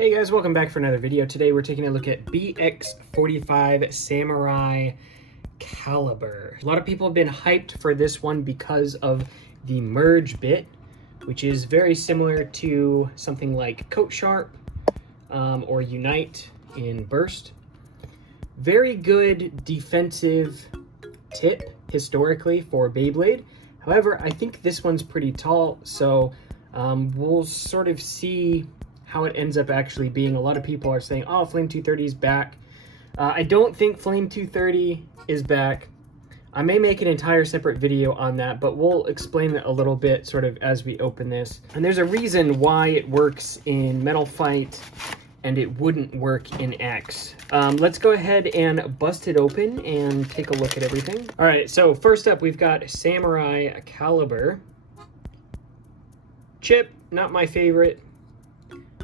Hey guys, welcome back for another video. Today we're taking a look at BX45 Samurai Calibur. A lot of people have been hyped for this one because of the merge bit, which is very similar to something like Coat Sharp or Unite in Burst. Very good defensive tip historically for Beyblade. However, I think this one's pretty tall, so we'll sort of see how it ends up actually being. A lot of people are saying, oh, Flame 230 is back. I don't think Flame 230 is back. I may make an entire separate video on that, but we'll explain it a little bit sort of as we open this. And there's a reason why it works in Metal Fight and it wouldn't work in X. Let's go ahead and bust it open and take a look at everything. All right, so first up, we've got Samurai Calibur. Chip, not my favorite.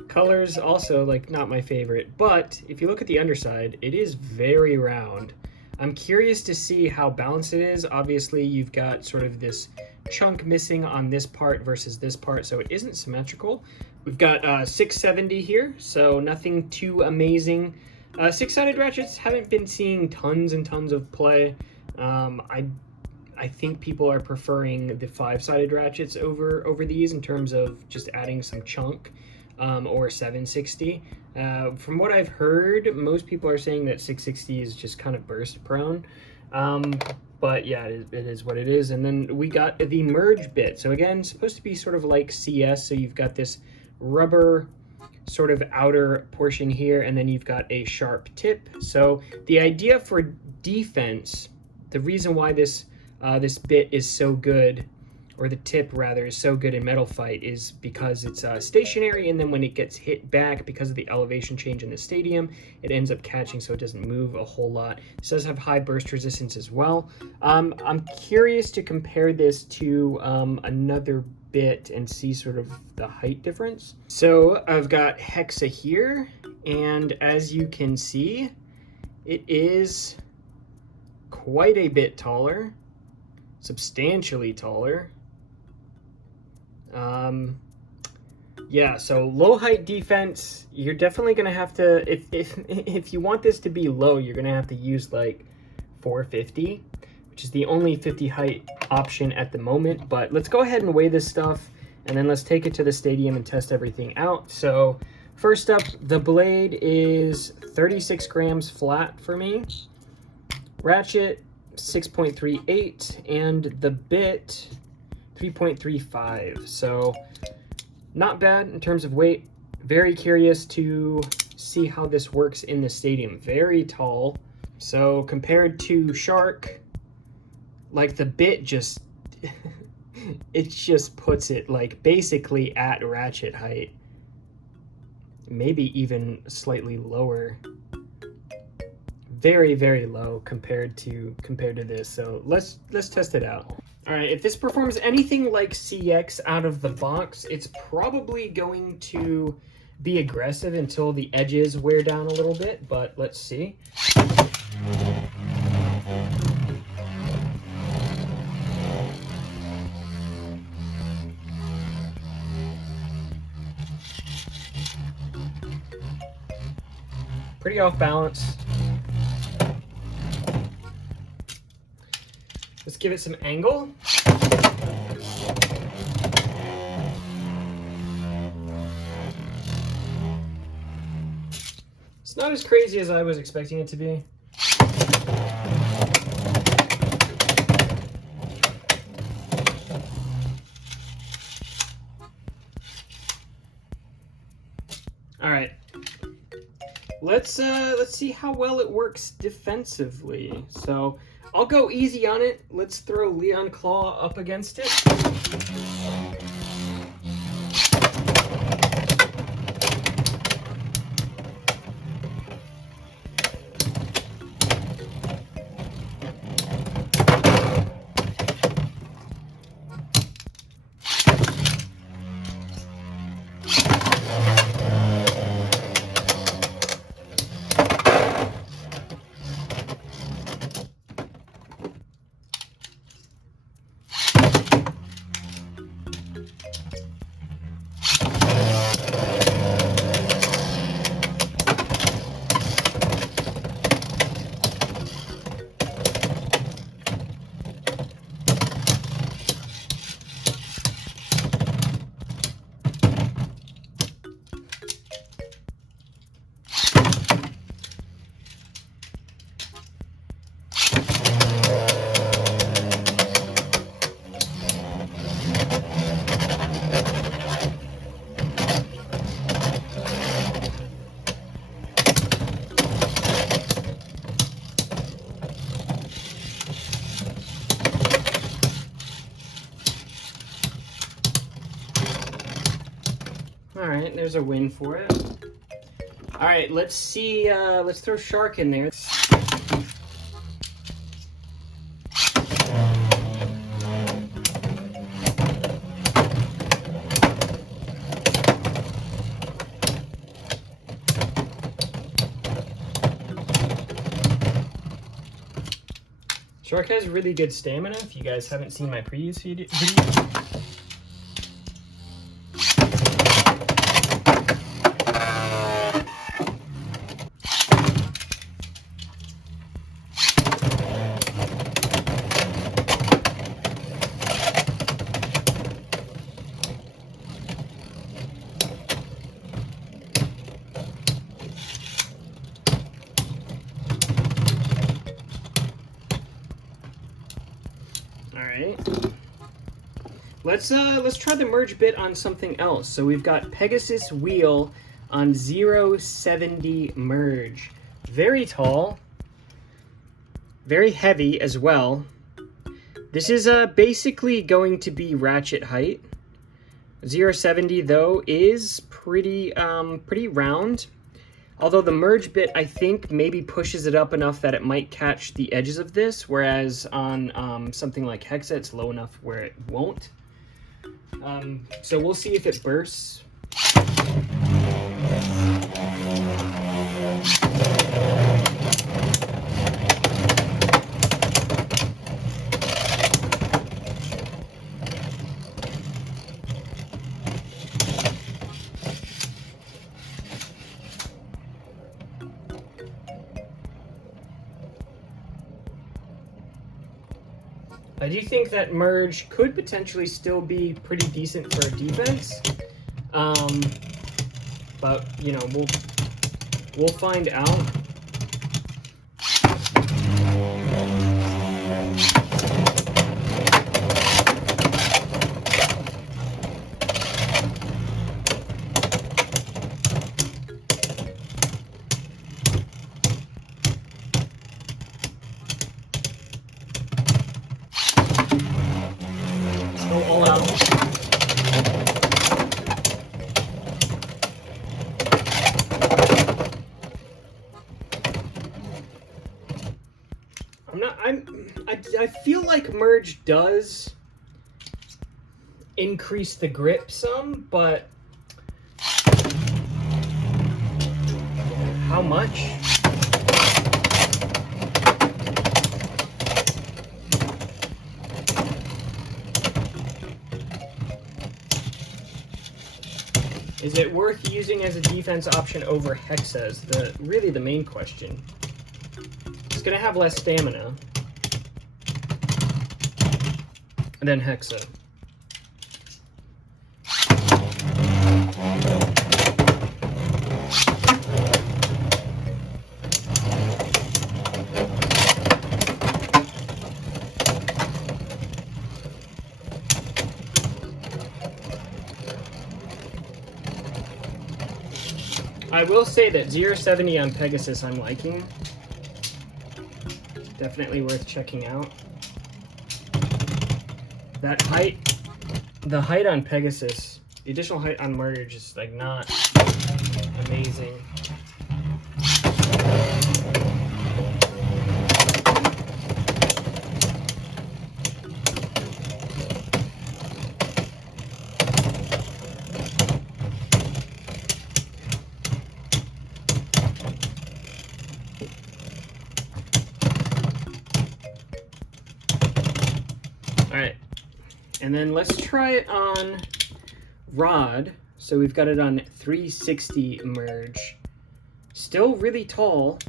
Colors also like not my favorite, but if you look at the underside, it is very round. I'm curious to see how balanced it is. Obviously, you've got sort of this chunk missing on this part versus this part, so it isn't symmetrical. We've got 670 here, so nothing too amazing. Six-sided ratchets haven't been seeing tons and tons of play. I think people are preferring the five-sided ratchets over these in terms of just adding some chunk. Or 760. From what I've heard, most people are saying that 660 is just kind of burst prone. But yeah, it is what it is. And then we got the merge bit. So again, supposed to be sort of like CS. So you've got this rubber sort of outer portion here, and then you've got a sharp tip. So the idea for defense, the reason why this bit is so good, or the tip rather, is so good in Metal Fight is because it's stationary, and then when it gets hit back because of the elevation change in the stadium, it ends up catching, so it doesn't move a whole lot. This does have high burst resistance as well. I'm curious to compare this to another bit and see sort of the height difference. So I've got Hexa here, and as you can see, it is quite a bit taller, substantially taller. Yeah, so low height defense, you're definitely gonna have to, if you want this to be low, you're gonna have to use like 450, which is the only 50 height option at the moment. But let's go ahead and weigh this stuff, and then let's take it to the stadium and test everything out. So first up, the blade is 36 grams flat for me, ratchet 6.38, and the bit 3.35, so not bad in terms of weight. Very curious to see how this works in the stadium. Very tall, so compared to Shark, like the bit just it just puts it like basically at ratchet height, maybe even slightly lower. Very, very low compared to this. So let's test it out. All right, if this performs anything like CX out of the box, it's probably going to be aggressive until the edges wear down a little bit, but let's see. Pretty off balance. Let's give it some angle. It's not as crazy as I was expecting it to be. All right. Let's see how well it works defensively. So I'll go easy on it. Let's throw Leon Claw up against it. there's a win for it. All right, let's see. Let's throw Shark in there. Shark has really good stamina, if you guys haven't seen my previous video. Let's try the merge bit on something else. So we've got Pegasus wheel on 070 merge. Very tall, very heavy as well. This is basically going to be ratchet height. 070 though is pretty round. Although the merge bit, I think, maybe pushes it up enough that it might catch the edges of this, whereas on something like Hexa, it's low enough where it won't. So we'll see if it bursts. I do think that merge could potentially still be pretty decent for a defense, but you know, we'll find out. I feel like merge does increase the grip some, but how much? Is it worth using as a defense option over Hexa is really the main question. It's going to have less stamina than Hexa. I will say that 070 on Pegasus I'm liking. Definitely worth checking out. That height, the height on Pegasus, the additional height on merge is like not amazing. All right. And then let's try it on rod. So we've got it on 360 merge. Still really tall.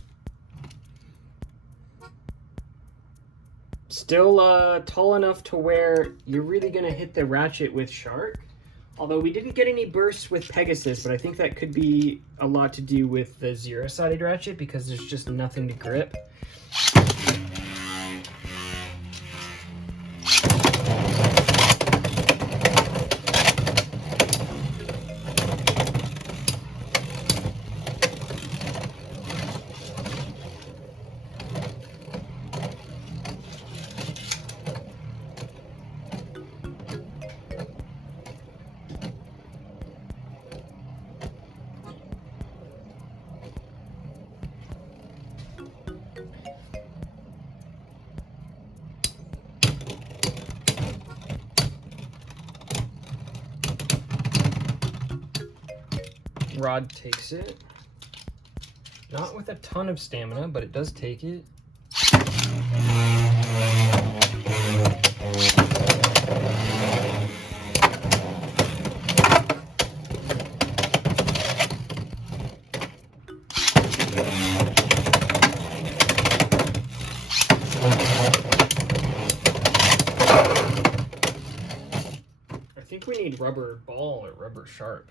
Still tall enough to where you're really gonna hit the ratchet with Shark. Although we didn't get any bursts with Pegasus, but I think that could be a lot to do with the zero-sided ratchet because there's just nothing to grip. rod takes it. Not with a ton of stamina, but it does take it. I think we need rubber ball or rubber sharp.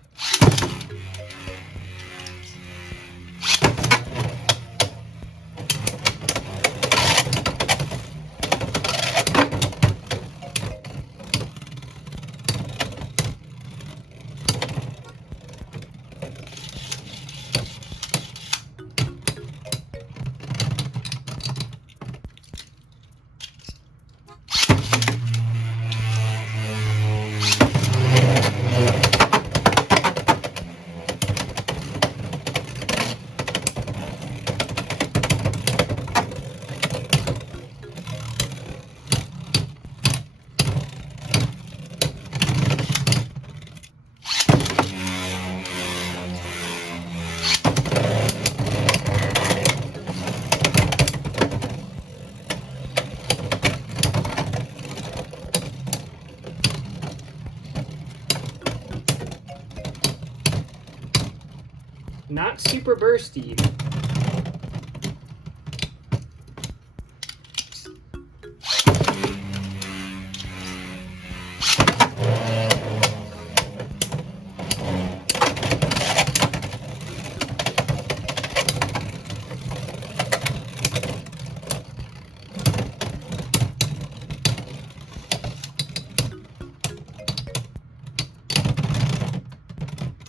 Not super bursty.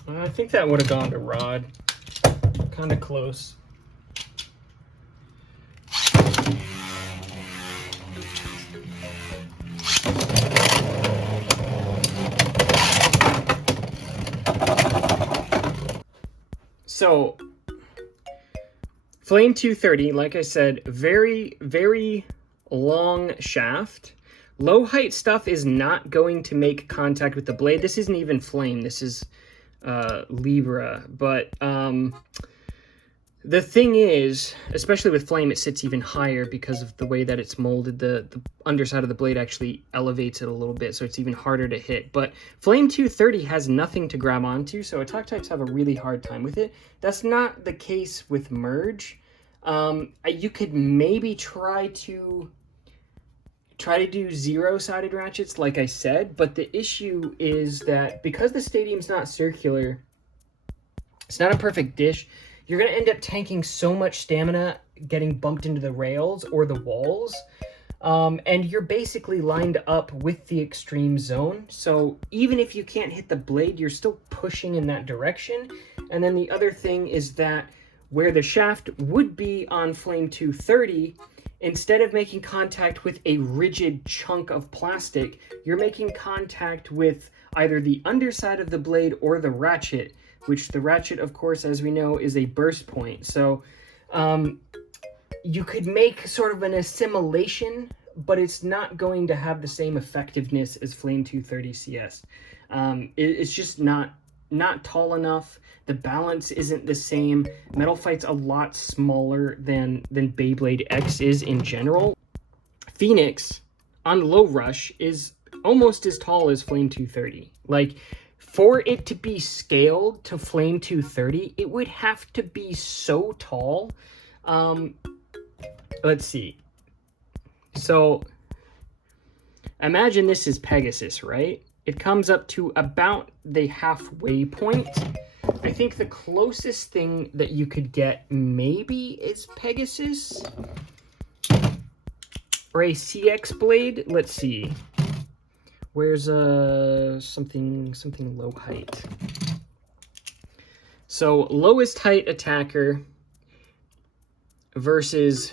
I think that would have gone to rod. Kind of close. So, Flame 230, like I said, very, very long shaft. Low height stuff is not going to make contact with the blade. This isn't even Flame. This is Libra, but the thing is, especially with Flame, it sits even higher because of the way that it's molded. The underside of the blade actually elevates it a little bit, so it's even harder to hit. But Flame 230 has nothing to grab onto, so attack types have a really hard time with it. That's not the case with Merge. You could maybe try to do zero-sided ratchets, like I said, but the issue is that because the stadium's not circular, it's not a perfect dish, you're going to end up tanking so much stamina getting bumped into the rails or the walls, and you're basically lined up with the extreme zone, so even if you can't hit the blade, you're still pushing in that direction. And then the other thing is that where the shaft would be on Flame 230, instead of making contact with a rigid chunk of plastic, you're making contact with either the underside of the blade or the ratchet, which the ratchet, of course, as we know, is a burst point. So you could make sort of an assimilation, but it's not going to have the same effectiveness as Flame 230 CS. It's just not tall enough. The balance isn't the same. Metal Fight's a lot smaller than Beyblade X is in general. Phoenix on low rush is almost as tall as Flame 230. Like, for it to be scaled to Flame 230, it would have to be so tall. Let's see. So imagine this is Pegasus, right? It comes up to about the halfway point. I think the closest thing that you could get maybe is Pegasus or a CX blade. Let's see. Where's something low height? So lowest height attacker versus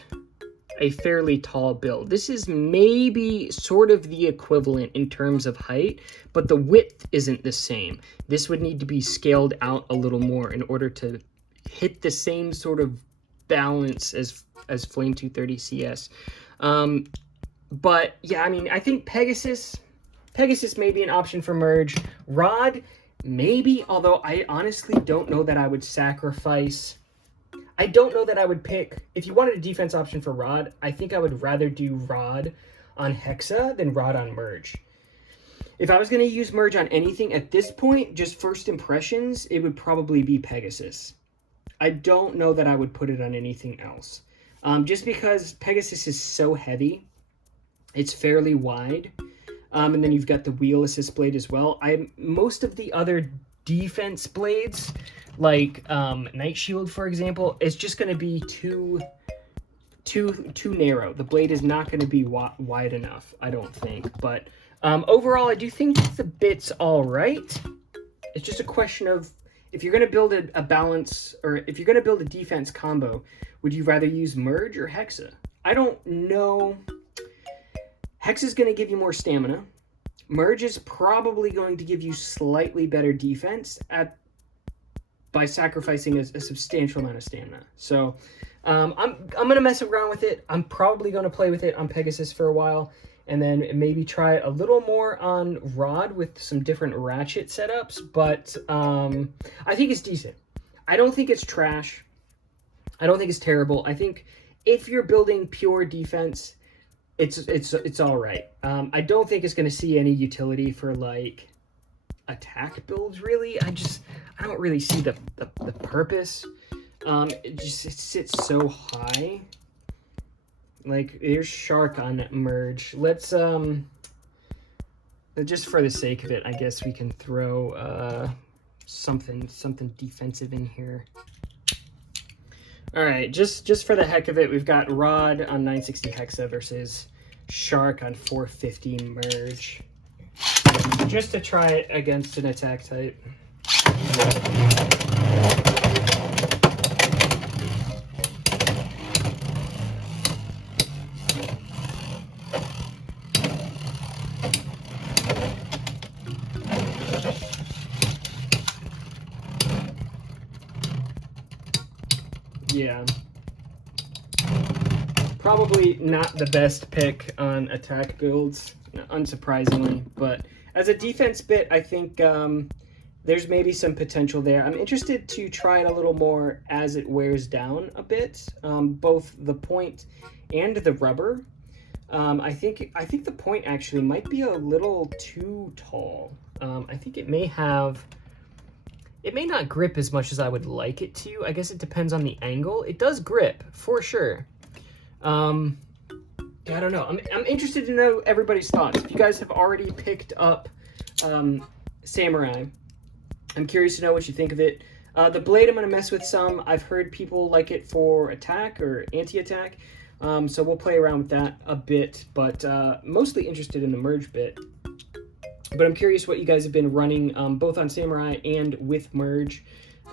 a fairly tall build. This is maybe sort of the equivalent in terms of height, but the width isn't the same. This would need to be scaled out a little more in order to hit the same sort of balance as Flame 230 CS. But yeah, I mean, I think Pegasus may be an option for Merge. Rod Maybe, although I honestly don't know that I would sacrifice. I don't know that I would pick. If you wanted a defense option for Rod, I think I would rather do Rod on Hexa than Rod on Merge. If I was going to use Merge on anything at this point, just first impressions, it would probably be Pegasus. I don't know that I would put it on anything else. Just because Pegasus is so heavy, it's fairly wide. And then you've got the wheel assist blade as well. Most of the other defense blades, like Night Shield, for example, it's just going to be too narrow. The blade is not going to be wide enough, I don't think. But overall, I do think the bit's all right. It's just a question of if you're going to build a balance, or if you're going to build a defense combo, would you rather use Merge or Hexa? I don't know. Hexa is going to give you more stamina. Merge is probably going to give you slightly better defense by sacrificing a substantial amount of stamina. So I'm going to mess around with it. I'm probably going to play with it on Pegasus for a while, and then maybe try a little more on Rod with some different ratchet setups. But I think it's decent. I don't think it's trash. I don't think it's terrible. I think if you're building pure defense, it's all right. I don't think it's going to see any utility for like attack builds, really. I don't really see the purpose. It sits so high. Like, there's Shark on Merge. Let's just for the sake of it, I guess we can throw something defensive in here. All right, just for the heck of it, we've got Rod on 960 Hexa versus Shark on 450 Merge. Just to try it against an attack type. Yeah. Probably not the best pick on attack builds, unsurprisingly, but as a defense bit, I think there's maybe some potential there. I'm interested to try it a little more as it wears down a bit, both the point and the rubber. I think the point actually might be a little too tall. I think it may not grip as much as I would like it to. I guess it depends on the angle. It does grip, for sure. I don't know. I'm interested to know everybody's thoughts. If you guys have already picked up Samurai, I'm curious to know what you think of it. The blade I'm going to mess with some. I've heard people like it for attack or anti-attack. So we'll play around with that a bit, but mostly interested in the Merge bit. But I'm curious what you guys have been running, both on Samurai and with Merge.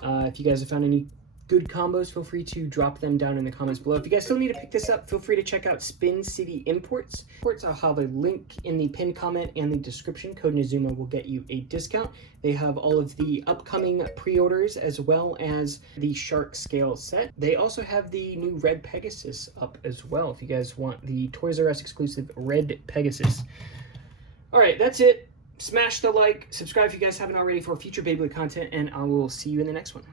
If you guys have found any good combos, feel free to drop them down in the comments below. If you guys still need to pick this up, feel free to check out Spin City Imports. I'll have a link in the pinned comment and the description. Code Nizuma will get you a discount. They have all of the upcoming pre-orders as well as the Shark Scale set. They also have the new Red Pegasus up as well if you guys want the Toys R Us exclusive Red Pegasus. All right, that's it. Smash the like, subscribe if you guys haven't already for future Beyblade content, and I will see you in the next one.